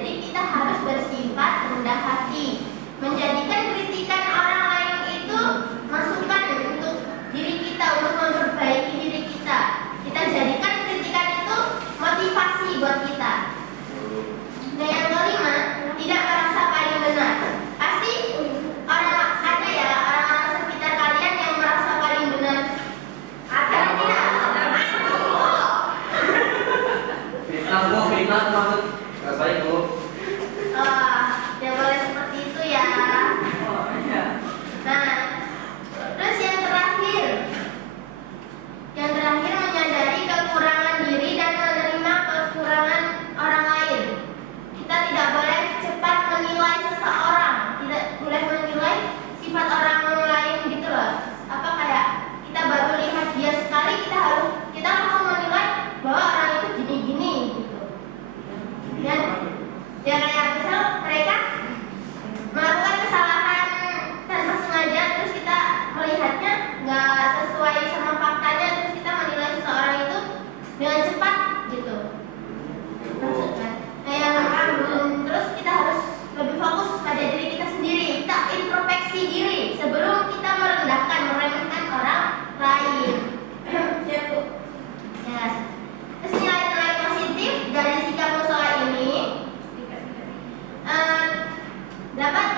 Jadi kita harus bersifat rendah hati, menjadikan kritikan orang lain itu masukan untuk diri kita, untuk memperbaiki diri kita. Kita jadikan kritikan itu motivasi buat kita. Nah, yang kelima, tidak merasa paling benar. Pasti ada ya orang-orang sekitar kalian yang merasa paling benar. Ada tidak? Fitnah maksud nggak baik Bu. Ya boleh seperti itu ya. Nah, terus yang terakhir menyadari kekurangan diri dan menerima kekurangan orang lain. Kita tidak boleh cepat menilai seseorang, tidak boleh menilai sifat orang lain gitu loh. Apa kayak kita baru lihat dia sekali kita langsung menilai bahwa orang itu gini-gini gitu. Dan ya kayak misal mereka melakukan kesalahan tanpa sengaja, terus kita melihatnya nggak sesuai sama faktanya, terus kita menilai seseorang itu dengan cepat gitu. Maksudnya, terus kita harus lebih fokus pada diri kita sendiri, kita introspeksi diri sebelum kita meremehkan orang lain. Siap Bu? Ya. Terus nilai-nilai positif dari sikap musola ini dapat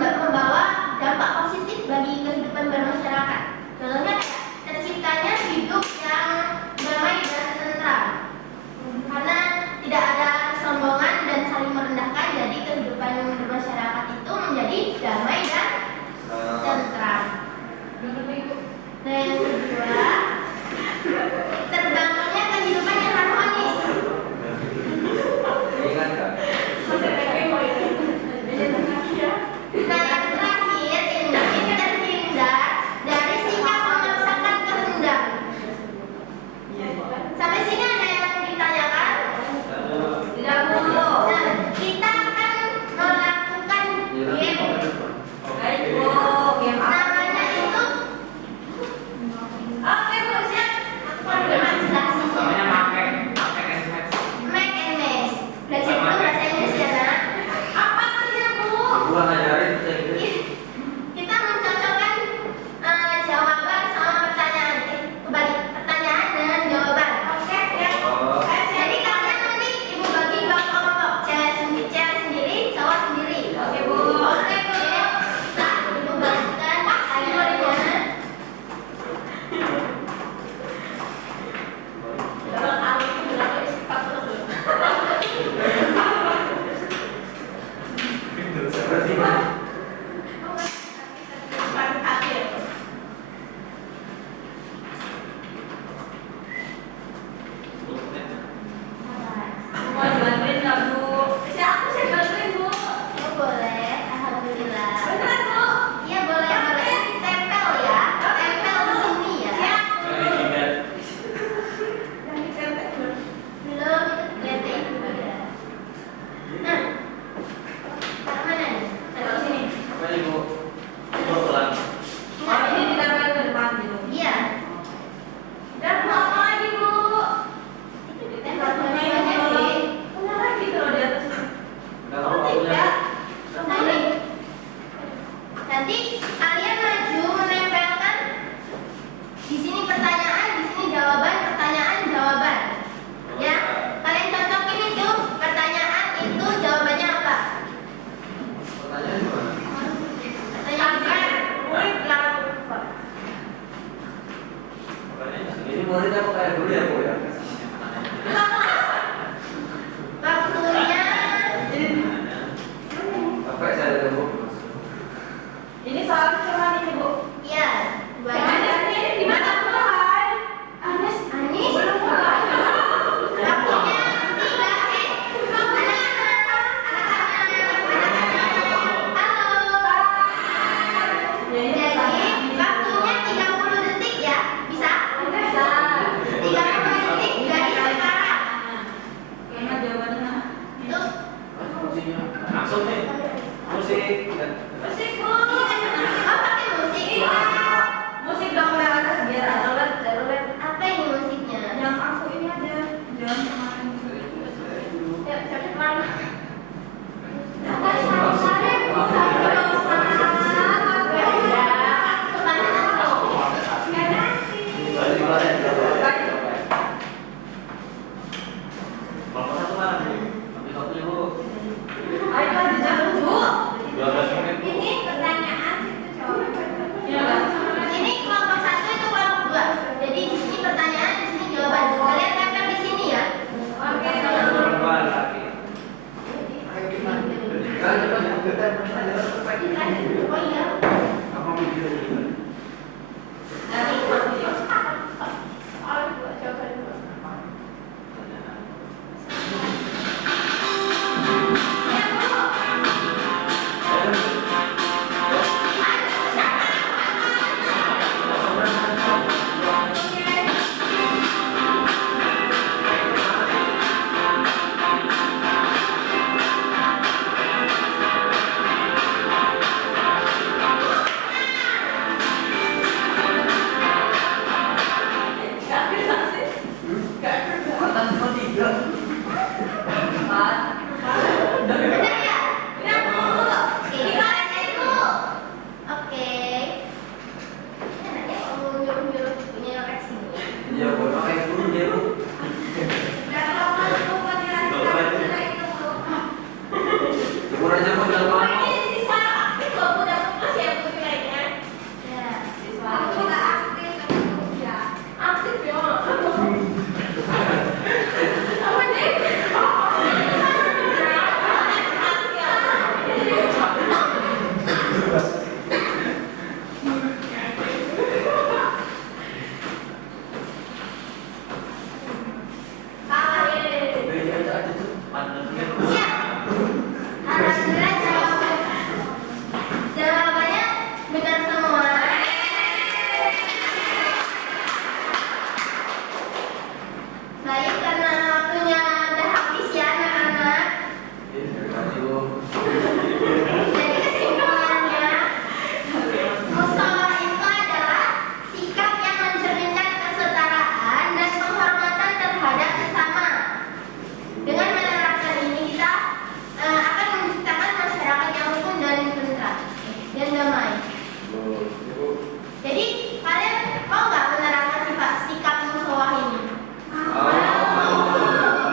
membawa dampak positif bagi kehidupan bermasyarakat. Contohnya kayak terciptanya hidup yang damai dan tentram, karena tidak ada kesombongan dan saling merendahkan. Jadi kehidupan bermasyarakat itu menjadi damai dan tentram. Nah, yang kedua, terbangunnya kehidupan yang harmonis. Ingat kan? Nah, yang terakhir ini terhindar dari sikap memaksakan kehendak. Sampai sini ada yang ditanyakan? Tidak Bu. Nah, kita akan melakukan game. Baik Bu, game apa? Namanya itu. Oke Bu, siap. Aku udah jelasin. Namanya pakai SMS. Make and match. Belajar dulu bahasa Inggris ya nak. Apa artinya Bu? Gua ngajarin bahasa Inggris. Kita mencocokkan jawaban sama pertanyaan. Kembali pertanyaan dengan jawaban. Oke ya. Oh. Jadi kalian nanti ibu bagi dua kelompok, cewek sendiri, cowok sendiri. Oke Bu. Oke Bu. Nah, ibu bagikan akhirnya. Kalau aku bilang itu sifat terus. Seperti ini. Paling akhir. Mau bantuin nggak Bu? Aku bantuin Bu. Oh, boleh. Alhamdulillah. Beneran Bu? Iya boleh. Tempel ya. Tempel di sini ya. Yang ditempel dulu. Belum lihat ibu ya. Nah, mana nih? Taruh sini. Apa ini Bu? Gua pulang. Oh, ini ditempel ke depan gitu. Iya. Dan mau apa lagi Bu? Itu ditempel Tempel di punya sini sih. punya lagi tuh di atas. Enggak Oh, apa-apa. tidak. Nah, ini. Nanti kalian maju menempelkan di sini pertanyaan, di sini jawaban, pertanyaan, jawaban. Ya, kalian cocokin itu pertanyaan itu jawabannya apa? Pertanyaan gimana? Pertanyaan Murid belakang. Ini murid apa kayak dulu ya Bu ya? waktunya. Sampai saya ada Bu. Ini soal cuma ini Bu. Iya, Yang banyak. ada sendiri di mana Bu? Hai. Anis. Anis. Belum mulai. Waktunya 3. Halo. Jadi waktunya 30 detik ya, bisa? Bisa. 30 detik dari sekarang. Kayaknya jawabannya. Itu Musiknya langsung nih. Musik. Musik Bu. oh pakai musik. Iya. Musik dong yang atas biar ada darurat. Apa ini musiknya? Yang aku ini ada. Jangan kemarin. Ya, sampai kemana? tuh. Jadi kesimpulannya, musyawarah itu adalah sikap yang mencerminkan kesetaraan dan penghormatan terhadap sesama. Dengan menerapkan ini kita akan menciptakan masyarakat yang rukun dan tentram dan damai. Jadi kalian mau nggak menerapkan sikap musyawarah ini?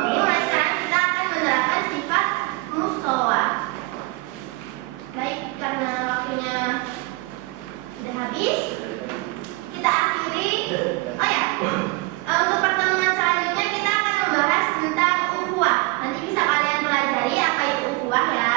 Jadi mulai sekarang kita akan menerapkan sifat musyawarah. Baik, karena waktunya sudah habis, kita akhiri. Oh ya, untuk pertemuan selanjutnya kita akan membahas tentang ukhuwah. Nanti bisa kalian pelajari apa itu ukhuwah ya.